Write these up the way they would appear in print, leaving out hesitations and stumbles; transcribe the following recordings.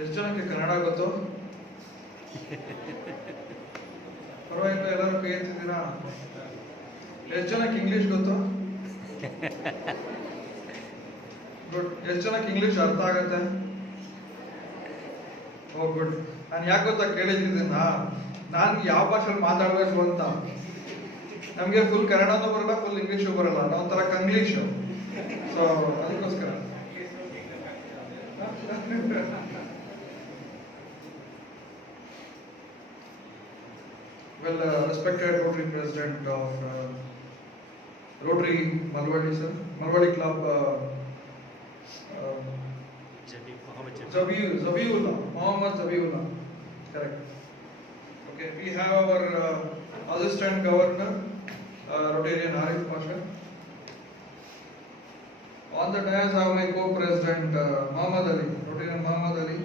ಎಷ್ಟು ಜನಕ್ಕೆ ಕನ್ನಡ ಗೊತ್ತು? ಪರವಾಗಿಲ್ಲ, ಎಲ್ಲರೂ ಕೈ ಎತ್ತಿದ್ದೀರಾ? ಎಷ್ಟು ಜನಕ್ಕೆ ಇಂಗ್ಲಿಷ್ ಗೊತ್ತು? ಗುಡ್. ಎಷ್ಟು ಜನಕ್ಕೆ ಇಂಗ್ಲಿಷ್ ಅರ್ಥ ಆಗತ್ತೆ? ಓ ಗುಡ್. ನಾನು ಯಾಕೆ ಗೊತ್ತಾ ಕೇಳಿದ್ದಿದ್ದನ್ನ, ನಾನು ಯಾವ ಭಾಷೆಯಲ್ಲಿ ಮಾತಾಡಬೇಕು ಅಂತ. ನಮಗೆ ಫುಲ್ ಕನ್ನಡನೂ ಬರಲ್ಲ, ಫುಲ್ ಇಂಗ್ಲೀಷು ಬರಲ್ಲ, ನಾವೊಂಥರ ಕಂಗ್ಲೀಷು. ಸೊ ಅದಕ್ಕೋಸ್ಕರ well, respected Rotary President of Rotary Malwadi sir, Malwadi Club, Zabiullah, Mohammed Zabiullah, correct. Okay, we have our Assistant Governor, Rotarian Arif Pasha. On the dais I have my co-president Muhammad Ali, Rotarian Muhammad Ali.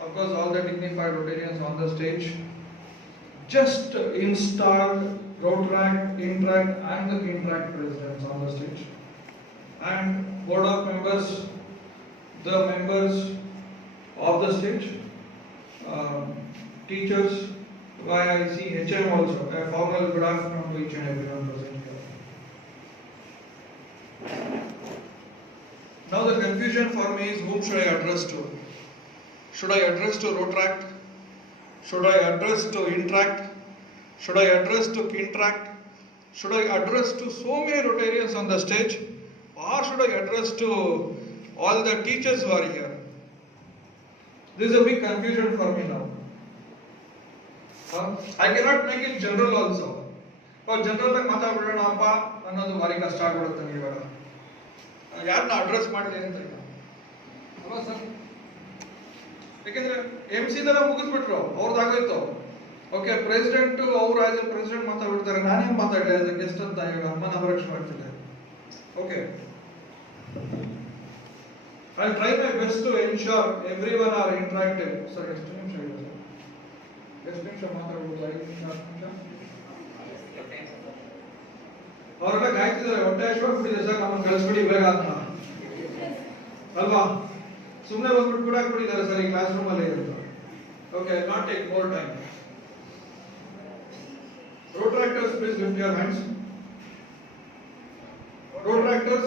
Of course, all the dignified Rotarians on the stage. Just installed Rotaract, Interact and the Interact presidents on the stage. And board of members, the members of the stage, teachers, YIC, HM also. A formal good afternoon to each and everyone present here. Now the confusion for me is, whom should I address to? Should I address to Rotaract? Should I address to Interact? Should I address to Interact? Should I address to so many Rotarians on the stage? Or should I address to all the teachers who are here? This is a big confusion for me now. I cannot make it general also. Because general ಆಗಿ ಮಾತಾಡೋಣಪ್ಪ ಅನ್ನೋದು ಭಾರಿ ಕಷ್ಟ ಆಗ್ಬಿಡುತ್ತೆ. ಇವಾಗ ಯಾರನ್ನ address ಮಾಡಲಿ ಅಂತ ಇಲ್ಲ ಅಲ್ವಾ ಸರ್? ಯಾಕೆಂದ್ರೆ MC ದೆಲ್ಲ ಮುಗಿಸ್ಬಿಟ್ರು, ಅವ್ರದ್ದಾಗೋಯ್ತು. ಓಕೆ, ಪ್ರೆಸಿಡೆಂಟ್ ಅವ್ರು ಆಸ್ ಎ ಪ್ರೆಸಿಡೆಂಟ್ ಮಾತಾಡ್ಬಿಡ್ತಾರೆ, ನಾನೇ ಮಾತಾಡಲಿ ಆಸ್ ಎ ಗೆಸ್ಟ್ ಅಂತ ಇವಾಗ ಅಮ್ಮನ ಅಪೇಕ್ಷೆ ಮಾಡ್ತಿದ್ದೆ. Okay, I try my best to ensure everyone are interactive. Sir ಎಷ್ಟು ನಿಮಿಷ ಇದೆ ಸರ್? ಎಷ್ಟು ನಿಮಿಷ ಮಾತಾಡ್ಬೋದು? 5 ನಿಮಿಷ, 10 ನಿಮಿಷ? ಅವರೆಲ್ಲ ಕಾಯ್ತಿದ್ದಾರೆ, ಹೊಟ್ಟೆ ಹಶ್ವಾಗ್ಬಿಟ್ಟಿದೆ ಸರ್, ನಮ್ಮನ್ನು ಕಳಿಸ್ಬಿಡಿ ಬೇಗ ಅಂತ ಅಲ್ವಾ? ಸುಮ್ಮನೆ ಬಂದ್ಬಿಟ್ಟು ಕೂಡ ಹಾಕ್ಬಿಟ್ಟಿದ್ದಾರೆ ಸರ್ ಈ ಕ್ಲಾಸ್ ರೂಮ್ ಅಲ್ಲಿ ಇರುತ್ತೆ. Okay, not take more time. Rotaractors, please lift your hands. Rotaractors.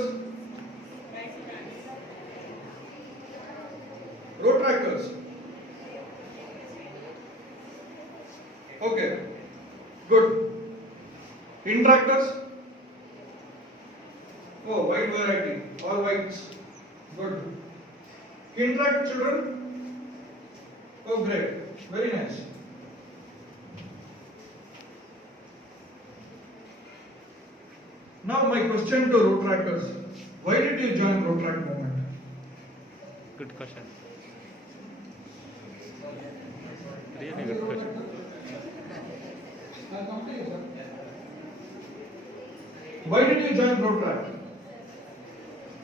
Rotaractors. Okay, good. Interactors. Oh, wide variety, all whites. Good. Interact children. Oh, great, very nice. Now my question to Rotaractors: why did you join Rotaract movement? Good question. Really good question. Why did you join Rotaract?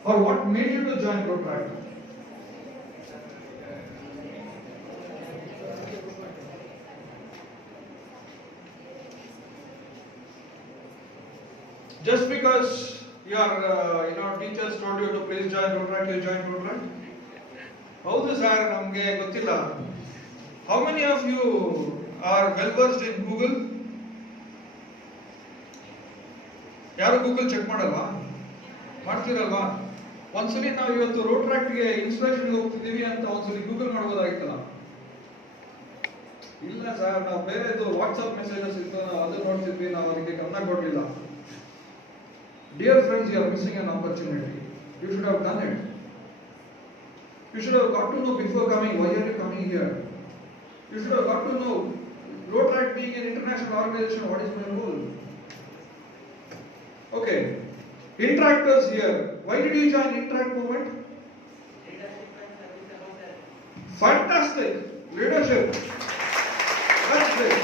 Or what made you to join Rotaract? Just because your teachers told you to please join Rotaract, you join Rotaract? ಹೌದು sir, ನಮಗೆ ಗೊತ್ತಿಲ್ಲ. How many of you are well versed in Google? ಯಾರು Google check ಮಾಡಲ್ವಾ? ಮಾಡ್ತೀರಲ್ವಾ? ಒಂದ್ಸಲಿ ನಾವು ಇವತ್ತು ರೋಟ್ರಾಕ್ಟ್ಗೆ inspiration ಹೋಗ್ತಿದೀವಿ ಅಂತ ಒಂದ್ಸಲಿ ಗೂಗಲ್ ಮಾಡ್ಬೋದಾಗಿತ್ತಲ್ಲ. ಇಲ್ಲ ಸರ್, ನಾವು ಬೇರೆದು ವಾಟ್ಸ್ಆಪ್ ಮೆಸೇಜಸ್ ಇತ್ತು, ನಾವು ಅದನ್ನ ನೋಡ್ತಿದ್ವಿ, ನಾವು ಅದಕ್ಕೆ ಗಮನ ಕೊಡ್ಲಿಲ್ಲ. Dear friends, you are missing an opportunity. You should have done it. You should have got to know before coming why are you coming here. You should have got to know, Rotaract being an international organization, what is my role. Okay, Interactors here. Why did you join Interact movement? Fantastic leadership. That's great.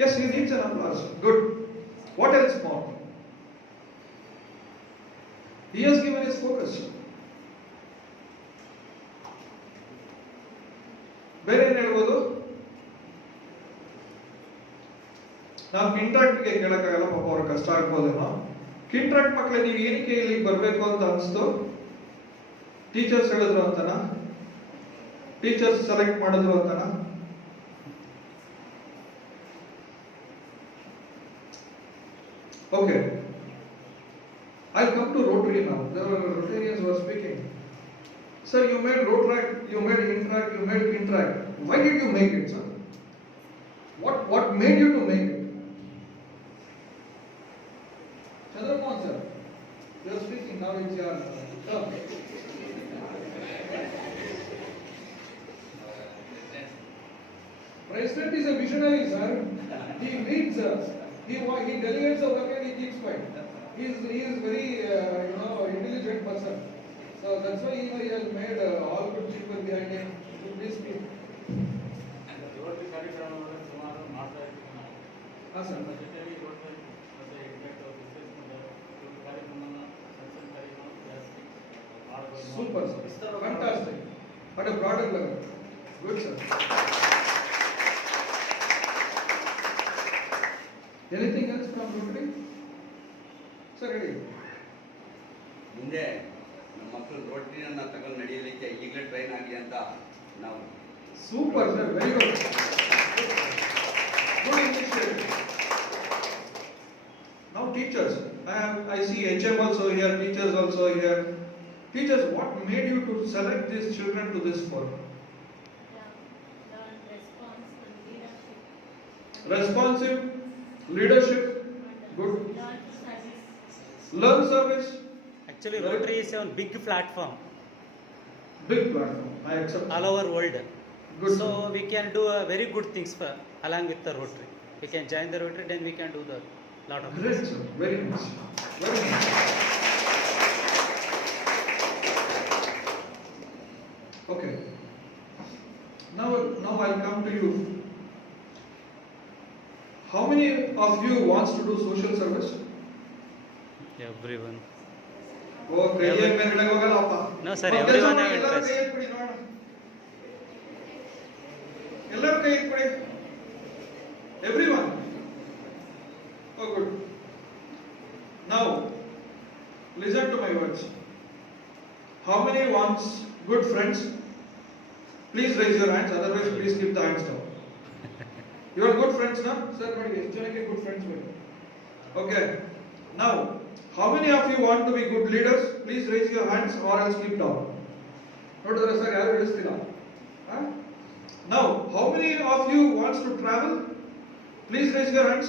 Yes, he needs an applause. Good. What else more? He has given his focus. ಬೇರೆ ಏನು ಹೇಳ್ಬೋದು? ನಾವು ಕಿಂಟ್ರಾಕ್ಟ್ಗೆ ಕೇಳಕ್ಕಾಗಲ್ಲ, ಪಾಪ ಅವ್ರ ಕಷ್ಟ ಆಗ್ಬೋದೇನೋ. ಕಿಂಟ್ರಾಕ್ಟ್ ಮಕ್ಕಳೇ, ನೀವು ಏನಕ್ಕೆ ಇಲ್ಲಿಗೆ ಬರಬೇಕು ಅಂತ ಅನಿಸ್ತು? ಟೀಚರ್ಸ್ ಹೇಳಿದ್ರು ಅಂತನಾ? ಟೀಚರ್ಸ್ ಸೆಲೆಕ್ಟ್ ಮಾಡಿದ್ರು ಅಂತನಾ? Okay. I'll come to Rotary now. The Rotarians were speaking. Sir, you made Rotaract, you made Interact, you made Interact. Why did you make it, sir? What made you to make it? Chandramohan, sir, you are speaking now. It's your turn. President is a visionary, sir. He leads us. He delegates the work and he keeps quiet. He is very intelligent person. So that's why he has made all good people behind him. So please speak. Sir. Super, sir. Fantastic. At a broader level. Good, sir. Anything else from Rotary? Sir, ready? ಮುಂದೆ ನಮ್ಮ ಮಕ್ಕಳು ರೋಟರಿಯನ್ನ ತಗೊಂಡು ನಡೆಯಲಿಕ್ಕೆ ಈಗಲೇ train ಆಗಲಿ ಅಂತ ನಾವು. Super, sir. Very good. Good initiative. Now teachers. I see HM also here, teachers also here. Teachers, what made you to select these children to this work? Responsive, leadership, good. Learn service. Actually, Rotary is a big platform Big platform. I accept. all over world. Good. So we can do very good things along with the Rotary. We can join the Rotary, then we can do the lot of Great, things. sir. Very nice. Very nice. Okay. Now I'll come to you. How many of you wants to do social service? Everyone. Oh, ಕೈಯೇ ಮೇಲ್ಗಡೆ ಹೋಗಲ್ಲಪ್ಪ. No, sir, ಮತ್ತೆ everyone have ಎಲ್ಲರೂ interest. ಕೈ ಎತ್ಬಿಡಿ ನೋಡೋಣ. ಎಲ್ಲರೂ ಕೈ ಎತ್ಬಿಡಿ. Everyone. Oh, good. Now, listen to my words. How many wants good friends? Please raise your hands. Otherwise, please keep the hands down. You are good friends now? Sir, but yes, good friends. Okay. Now, how many of you want to be good leaders? Please raise your hands or else keep down. Notice, sir, yaru ilistila. Now, how many of you wants to travel? Please raise your hands.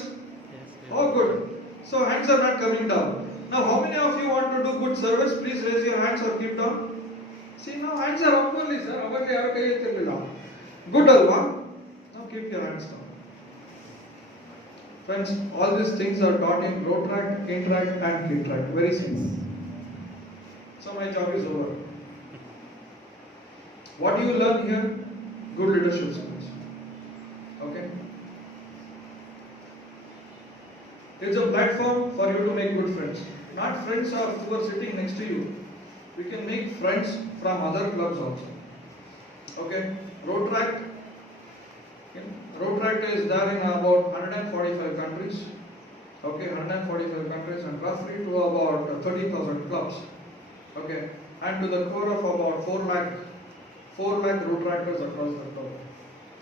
Yes, Oh, good. So hands are not coming down. Now, how many of you want to do good service? Please raise your hands or keep down. See, now hands are up only, sir. Avage yaru kai ettirilla. Good alva. Now keep your hands down. Friends, all these things are taught in Rotaract, Interact and Interact. Very simple. So my job is over. What do you learn here? Good leadership skills. Okay? It's a platform for you to make good friends. Not friends who are sitting next to you. We can make friends from other clubs also. Okay? Rotaract is there in about 145 countries. Okay, 145 countries and roughly to about 30,000 clubs. Okay, and to the core of about 4 lakh Rotaractors across the globe.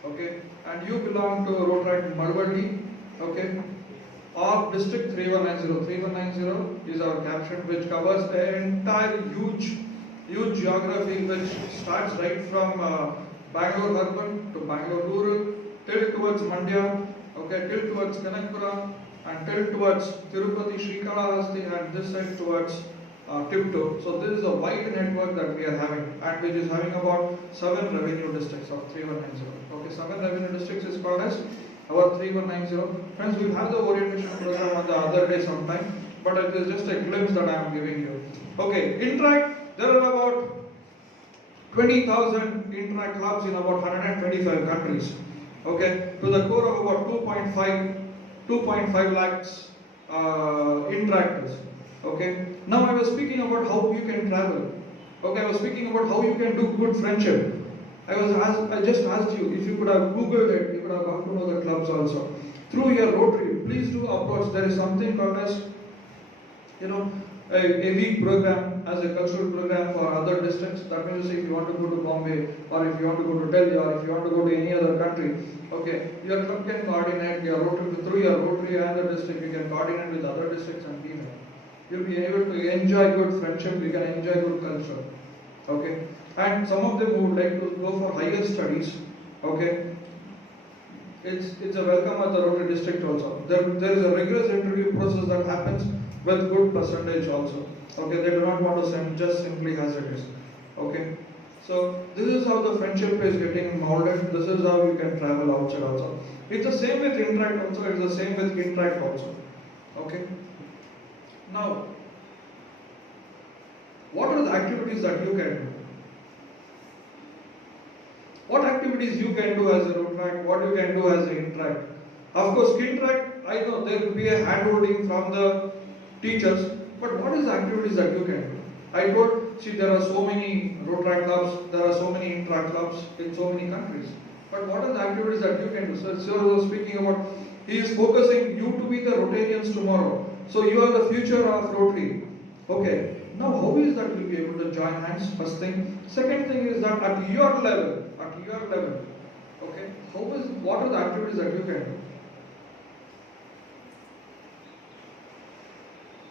Okay, and you belong to Rotaract Malvadi. Okay, of district 3190. 3190 is our caption, which covers the entire huge geography, which starts right from Bangalore urban to Bangalore rural, till towards Mandya, okay, till towards Kanakpura, and till towards Tirupati, Srikalahasti, and this side towards Tiptur. So this is a wide network that we are having, and which is having about 7 revenue districts of 3190. Okay, 7 revenue districts is called as our 3190. Friends, we'll have the orientation program on the other day sometime, but it is just a glimpse that I am giving you. Okay, Interact, there are about 20,000 Interact clubs in about 125 countries. Okay, to the core of about 2.5 lakhs interactors. Okay, now I was speaking about how you can travel. Okay, I was speaking about how you can do good friendship. I just asked you if you could have Googled it, you could have gone to know the clubs also. Through your Rotary, please do approach. There is something called as, a week program as a cultural program for other districts. That means if you want to go to Bombay, or if you want to go to Delhi, or if you want to go to any other country, okay, your club can coordinate your Rotary through your Rotary and the district. You can coordinate with other districts and team. You'll be able to enjoy good friendship. You can enjoy good culture. Okay, and some of them who would like to go for higher studies. Okay, it's a welcome at the Rotary district also. There is a rigorous interview process that happens with good percentage also. Okay, they do not want to send just simply hazardous. Okay, so this is how the friendship is getting molded. This is how you can travel outside also. It's the same with interact also. It's the same with interact also. Okay. Now, what are the activities that you can do? What activities you can do as a Rotaract? What you can do as an interact? Of course, interact, I know there will be a hand-holding from the teachers, but what is the activities that you can do? I told, see, there are so many Rotaract clubs, there are so many interact clubs in so many countries. But what are the activities that you can do? So, Sir was speaking about, he is focusing you to be the Rotarians tomorrow. So you are the future of Rotary. Okay. Now, how is that you'll be able to join hands? First thing. Second thing is that at your level, okay, what are the activities that you can do?